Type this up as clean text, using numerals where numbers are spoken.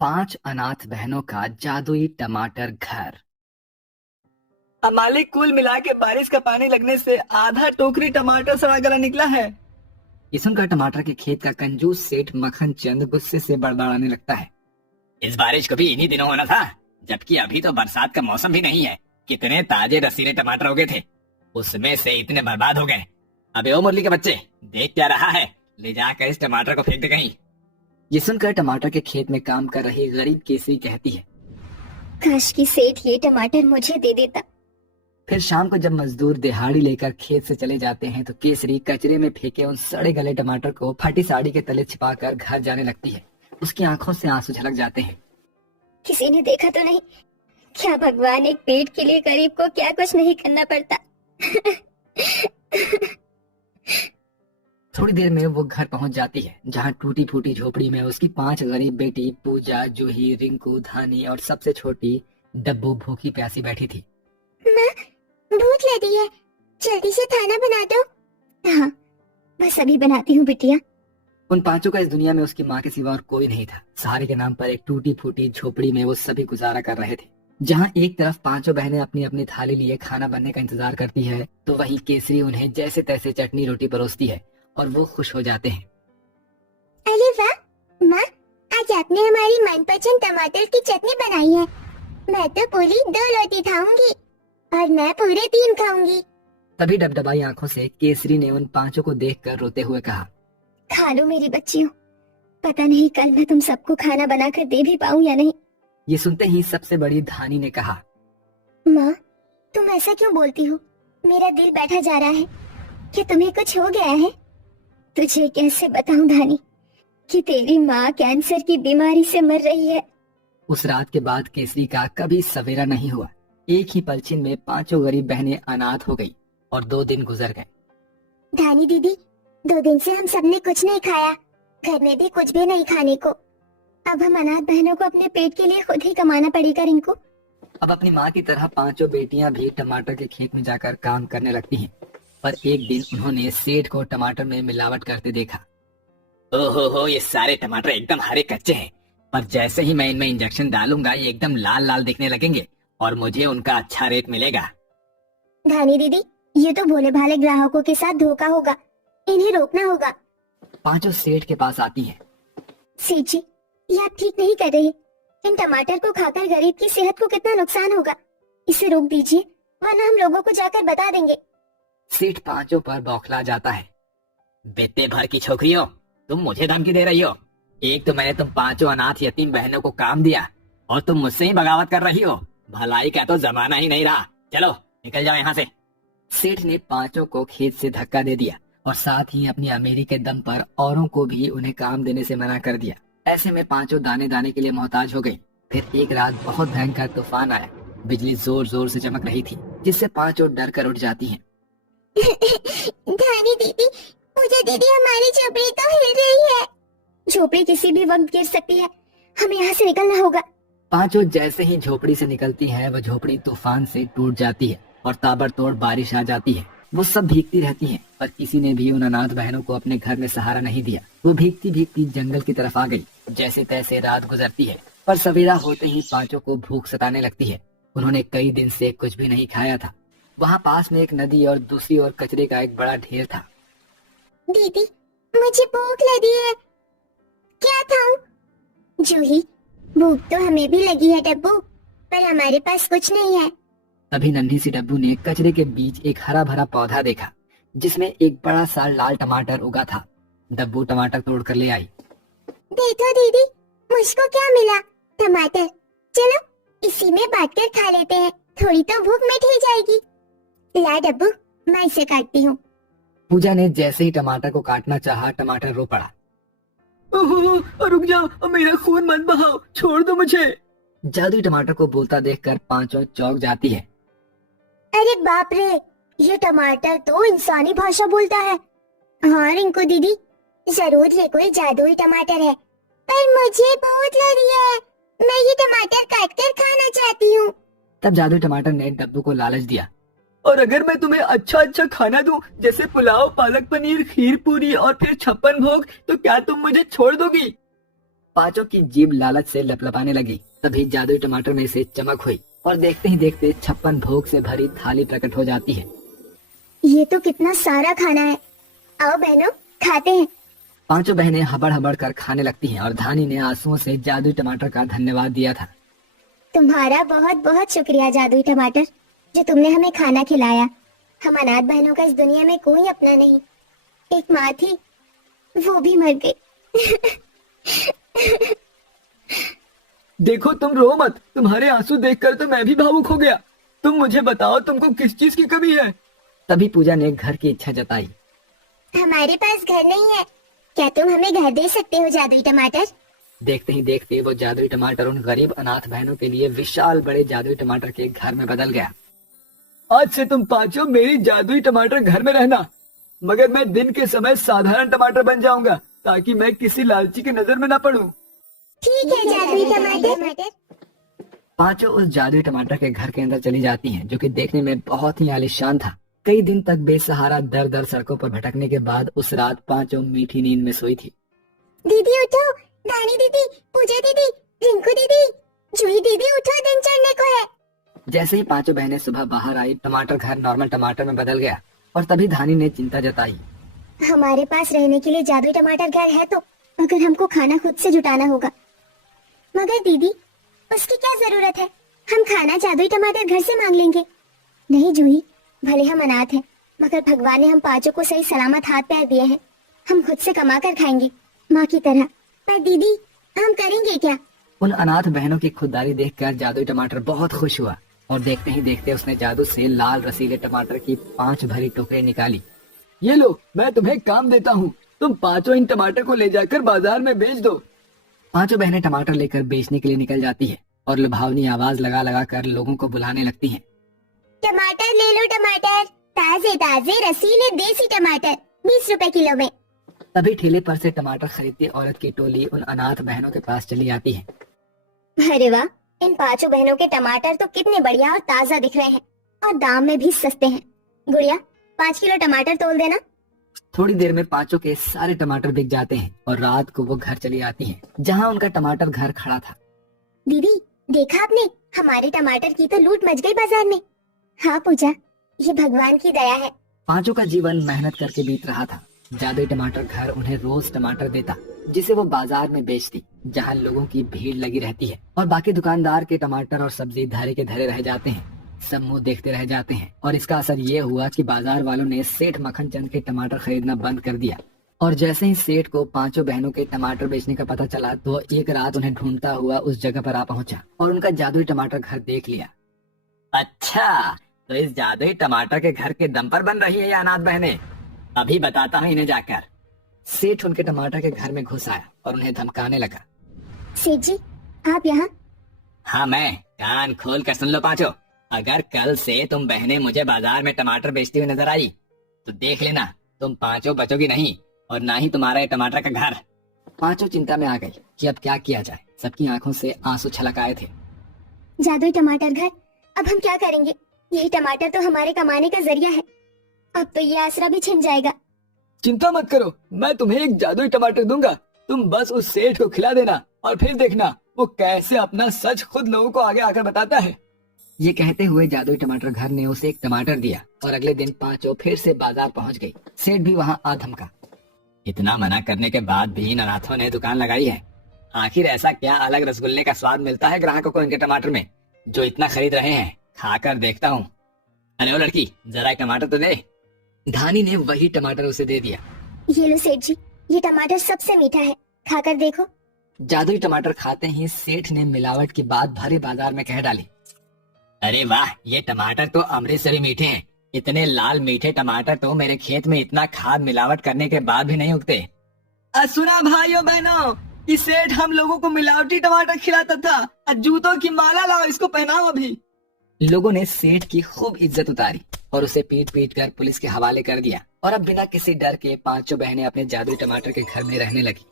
5 अनाथ बहनों का जादुई टमाटर घर। अब मालिक, कुल मिला के बारिश का पानी लगने से आधा टोकरी टमाटर सड़ा गला निकला है। ये सुनकर टमाटर के खेत का कंजूस सेठ मक्खन चंद गुस्से से बड़बड़ाने लगता है। इस बारिश को भी इन्हीं दिनों होना था, जबकि अभी तो बरसात का मौसम भी नहीं है। कितने ताजे रसीले टमाटर हो गए थे, उसमें से इतने बर्बाद हो गए। अबे ओ मुरली के बच्चे, देख क्या रहा है? ले जाकर इस टमाटर को फेंक दे कहीं। ये सुनकर टमाटर के खेत में काम कर रही गरीब केसरी कहती है, काश की सेठ ये टमाटर मुझे दे देता। फिर शाम को जब मजदूर दिहाड़ी लेकर खेत से चले जाते हैं तो केसरी कचरे में फेंके उन सड़े गले टमाटर को फटी साड़ी के तले छिपाकर घर जाने लगती है। उसकी आंखों से आंसू झलक जाते हैं। किसी ने देखा तो नहीं? क्या भगवान एक पेट के लिए गरीब को क्या कुछ नहीं करना पड़ता। थोड़ी देर में वो घर पहुंच जाती है, जहां टूटी फूटी झोपड़ी में उसकी 5 गरीब बेटी पूजा, जूही, रिंकू, धानी और सबसे छोटी डब्बू भूखी प्यासी बैठी थी। माँ, भूख लगी है, जल्दी से खाना बना दो। हाँ, बस अभी बनाती हूँ बिटिया। उन 5 का इस दुनिया में उसकी माँ के सिवा और कोई नहीं था। सहारे के नाम पर एक टूटी फूटी झोपड़ी में वो सभी गुजारा कर रहे थे। जहाँ एक तरफ 5 बहनें अपनी अपनी थाली लिए खाना बनने का इंतजार करती है, तो वहीं केसरी उन्हें जैसे तैसे चटनी रोटी परोसती है और वो खुश हो जाते हैं। अरे वाह माँ, आज आपने हमारी मनपसंद टमाटर की चटनी बनाई है। मैं तो पूरी 2 रोटी खाऊंगी और मैं पूरे 3 खाऊंगी। तभी डबडबाई आंखों से केसरी ने उन 5 को देखकर रोते हुए कहा, खा लो मेरी बच्चियों, पता नहीं कल मैं तुम सबको खाना बनाकर दे भी पाऊं या नहीं। ये सुनते ही सबसे बड़ी धानी ने कहा, माँ, तुम ऐसा क्यों बोलती हो? मेरा दिल बैठा जा रहा है कि तुम्हें कुछ हो गया है। तुझे कैसे बताऊं धानी कि तेरी माँ कैंसर की बीमारी से मर रही है। उस रात के बाद केसरी का कभी सवेरा नहीं हुआ। एक ही पलछिन में 5 गरीब बहनें अनाथ हो गई और 2 दिन गुजर गए। धानी दीदी, 2 दिन से हम सबने कुछ नहीं खाया, घर में भी कुछ भी नहीं खाने को। अब हम अनाथ बहनों को अपने पेट के लिए खुद ही कमाना पड़ेगा रिंकू। अब अपनी माँ की तरह 5 बेटियां भी टमाटर के खेत में जाकर काम करने लगती हैं। पर एक दिन उन्होंने सेठ को टमाटर में मिलावट करते देखा। ओहो, ये सारे टमाटर एकदम हरे कच्चे हैं, पर जैसे ही मैं इनमें इंजेक्शन डालूंगा ये एकदम लाल लाल दिखने लगेंगे और मुझे उनका अच्छा रेट मिलेगा। धानी दीदी, ये तो भोले भाले ग्राहकों के साथ धोखा होगा, इन्हें रोकना होगा। 5 सेठ के पास आती हैं। सेठ जी, ये आप ठीक नहीं कर रही। इन टमाटर को खाकर गरीब की सेहत को कितना नुकसान होगा। इसे रोक दीजिए, वरना हम लोगों को जाकर बता देंगे। सेठ 5 पर बौखला जाता है। बेटे भर की छोकरियों, तुम मुझे धमकी दे रही हो? एक तो मैंने तुम 5 अनाथ यतीम बहनों को काम दिया और तुम मुझसे ही बगावत कर रही हो। भलाई का तो जमाना ही नहीं रहा। चलो निकल जाओ यहाँ से। सेठ ने 5 को खेत से धक्का दे दिया और साथ ही अपनी अमीरी के दम पर औरों को भी उन्हें काम देने से मना कर दिया। ऐसे में 5 दाने दाने के लिए मोहताज हो गई। फिर एक रात बहुत भयंकर तूफान आया। बिजली जोर जोर से चमक रही थी, जिससे 5 डर कर उठ जाती हैं। धानी दीदी, पूजा दीदी, हमारी झोपड़ी तो हिल रही है। झोपड़ी किसी भी वक्त गिर सकती है, हमें यहाँ से निकलना होगा। 5 जैसे ही झोपड़ी से निकलती है, वह झोपड़ी तूफान से टूट जाती है और ताबड़तोड़ बारिश आ जाती है। वो सब भीगती रहती हैं, पर किसी ने भी उन अनाथ बहनों को अपने घर में सहारा नहीं दिया। वो भीगती भीगती जंगल की तरफ आ गई। जैसे तैसे रात गुजरती है, पर सवेरा होते ही 5 को भूख सताने लगती है। उन्होंने कई दिन से कुछ भी नहीं खाया था। वहाँ पास में एक नदी और दूसरी ओर कचरे का एक बड़ा ढेर था। दीदी, मुझे भूख लगी है, क्या खाऊं? जूही, भूख तो हमें भी लगी है डब्बू, पर हमारे पास कुछ नहीं है। तभी नन्ही सी डब्बू ने कचरे के बीच एक हरा भरा पौधा देखा, जिसमें एक बड़ा सा लाल टमाटर उगा था। डब्बू टमाटर तोड़ कर ले आई। देखो दीदी, मुझको क्या मिला? टमाटर। चलो इसी में बांटकर खा लेते हैं, थोड़ी तो भूख मिट ही जाएगी। ला डब्बू, मैं इसे काटती हूँ। पूजा ने जैसे ही टमाटर को काटना चाहा, टमाटर रो पड़ा। ओहो, रुक जाओ, मेरा खून मत बहाओ, छोड़ दो मुझे। जादुई टमाटर को बोलता देखकर 5 चौंक जाती है। अरे बाप रे, ये टमाटर तो इंसानी भाषा बोलता है। हाँ रिंकू दीदी, जरूर ये कोई जादुई टमाटर है, पर मुझे भूख लगी है, मैं ये टमाटर काट कर खाना चाहती हूँ। तब जादुई टमाटर ने डब्बू को लालच दिया। और अगर मैं तुम्हें अच्छा अच्छा खाना दूं, जैसे पुलाव, पालक पनीर, खीर पूरी और फिर 56 भोग, तो क्या तुम मुझे छोड़ दोगी? पांचों की जीभ लालच से लपलपाने लगी। तभी जादुई टमाटर में से चमक हुई और देखते ही देखते 56 भोग से भरी थाली प्रकट हो जाती है। ये तो कितना सारा खाना है। आओ बहनों, खाते हैं। पांचों बहनें हबड़ हबड़ कर खाने लगती हैं और धानी ने आंसुओं से जादुई टमाटर का धन्यवाद दिया था। तुम्हारा बहुत बहुत शुक्रिया जादुई टमाटर, जो तुमने हमें खाना खिलाया। हम अनाथ बहनों का इस दुनिया में कोई अपना नहीं। एक माँ थी, वो भी मर गई। देखो तुम रो मत, तुम्हारे आंसू देखकर तो मैं भी भावुक हो गया। तुम मुझे बताओ तुमको किस चीज की कमी है? तभी पूजा ने घर की इच्छा जताई। हमारे पास घर नहीं है, क्या तुम हमें घर दे सकते हो जादुई टमाटर? देखते ही देखते वो जादुई टमाटर उन गरीब अनाथ बहनों के लिए विशाल बड़े जादुई टमाटर के घर में बदल गया। आज से तुम पांचों मेरी जादुई टमाटर घर में रहना, मगर मैं दिन के समय साधारण टमाटर बन जाऊंगा ताकि मैं किसी लालची की नजर में न पड़ूं। ठीक है जादुई टमाटर। पांचों उस जादुई टमाटर के घर के अंदर चली जाती हैं, जो कि देखने में बहुत ही आलीशान था। कई दिन तक बेसहारा दर दर सड़कों पर भटकने के बाद उस रात पांचों मीठी नींद में सोई थी। दीदी उठो, दानी दीदी, पूजा दीदी, रिंकू दीदी, जूही दीदी उठो, दिन चढ़ने को है। जैसे ही पांचों बहनें सुबह बाहर आई, टमाटर घर नॉर्मल टमाटर में बदल गया और तभी धानी ने चिंता जताई। हमारे पास रहने के लिए जादुई टमाटर घर है तो मगर हमको खाना खुद से जुटाना होगा। मगर दीदी, उसकी क्या जरूरत है? हम खाना जादुई टमाटर घर से मांग लेंगे। नहीं जूही, भले हम अनाथ हैं, मगर भगवान ने हम पांचों को सही सलामत हाथ पैर दिए हैं। हम खुद से कमा कर खाएंगे, माँ की तरह। पर दीदी, हम करेंगे क्या? उन अनाथ बहनों की खुददारी देखकर जादुई टमाटर बहुत खुश हुआ और देखते ही देखते उसने जादू से लाल रसीले टमाटर की 5 भरी टोकरी निकाली। ये लो, मैं तुम्हें काम देता हूँ, तुम पांचों इन टमाटर को ले जाकर बाजार में बेच दो। पांचों बहनें टमाटर लेकर बेचने के लिए निकल जाती है और लुभावनी आवाज लगा लगा कर लोगों को बुलाने लगती हैं। टमाटर ले लो, टमाटर ताजे ताजे रसीले देसी टमाटर 20 रुपए किलो में। तभी ठेले पर से टमाटर खरीदती औरत की टोली उन अनाथ बहनों के पास चली आती है। अरे वाह, इन पांचों बहनों के टमाटर तो कितने बढ़िया और ताजा दिख रहे हैं और दाम में भी सस्ते हैं। गुड़िया, 5 किलो टमाटर तोल देना। थोड़ी देर में पांचों के सारे टमाटर बिक जाते हैं और रात को वो घर चली आती हैं, जहां उनका टमाटर घर खड़ा था। दीदी, देखा आपने, हमारे टमाटर की तो लूट मच गई बाजार में। हाँ पूजा, ये भगवान की दया है। पांचों का जीवन मेहनत करके बीत रहा था। जादुई टमाटर घर उन्हें रोज टमाटर देता, जिसे वो बाजार में बेचती, जहां लोगों की भीड़ लगी रहती है और बाकी दुकानदार के टमाटर और सब्जी धरे के धरे रह जाते हैं। सब मुंह देखते रह जाते हैं और इसका असर ये हुआ कि बाजार वालों ने सेठ मक्खन चंद के टमाटर खरीदना बंद कर दिया। और जैसे ही सेठ को पांचों बहनों के टमाटर बेचने का पता चला तो एक रात उन्हें ढूंढता हुआ उस जगह पर आ पहुंचा और उनका जादुई टमाटर घर देख लिया। अच्छा, तो इस जादुई टमाटर के घर के दम पर बन रही है ये अनाथ बहनें? अभी बताता हूँ इन्हें जाकर। सेठ उनके टमाटर के घर में घुस आया और उन्हें धमकाने लगा। सेठ जी, आप यहाँ? हाँ मैं, कान खोल कर सुन लो पांचों। अगर कल से तुम बहनें मुझे बाजार में टमाटर बेचती हुई नजर आई तो देख लेना, तुम पांचों बचोगी नहीं और ना ही तुम्हारा ये टमाटर का घर। पांचों चिंता में आ गई कि अब क्या किया जाए। सबकी आंखों से आंसू छलक आए थे। जादुई टमाटर घर, अब हम क्या करेंगे? यही टमाटर तो हमारे कमाने का जरिया है। अब तो ये आसरा भी छिन जाएगा। चिंता मत करो, मैं तुम्हें एक जादुई टमाटर दूंगा। तुम बस उस सेठ को खिला देना और फिर देखना वो कैसे अपना सच खुद लोगों को आगे आकर बताता है। ये कहते हुए जादुई टमाटर घर ने उसे एक टमाटर दिया और अगले दिन पांचों फिर से बाजार पहुंच गई। सेठ भी वहां आ धमका। इतना मना करने के बाद भी इन अनाथों ने दुकान लगाई है। आखिर ऐसा क्या अलग रसगुल्ले का स्वाद मिलता है ग्राहकों को इनके टमाटर में, जो इतना खरीद रहे हैं? खाकर देखता हूँ। अरे ओ लड़की, जरा एक टमाटर तो दे। धानी ने वही टमाटर उसे दे दिया। ये लो सेठ जी, ये टमाटर सबसे मीठा है, खाकर देखो। जादुई टमाटर खाते ही सेठ ने मिलावट की बात भरे बाजार में कह डाली। अरे वाह, ये टमाटर तो अमृत से भी मीठे हैं। इतने लाल मीठे टमाटर तो मेरे खेत में इतना खाद मिलावट करने के बाद भी नहीं उगते। सुना भाइयों बहनों, कि सेठ हम लोगों को मिलावटी टमाटर खिलाता था। जूतों की माला लाओ, इसको पहनाओ अभी। लोगों ने सेठ की खूब इज्जत उतारी और उसे पीट पीट कर पुलिस के हवाले कर दिया और अब बिना किसी डर के पांचों बहनें अपने जादुई टमाटर के घर में रहने लगी।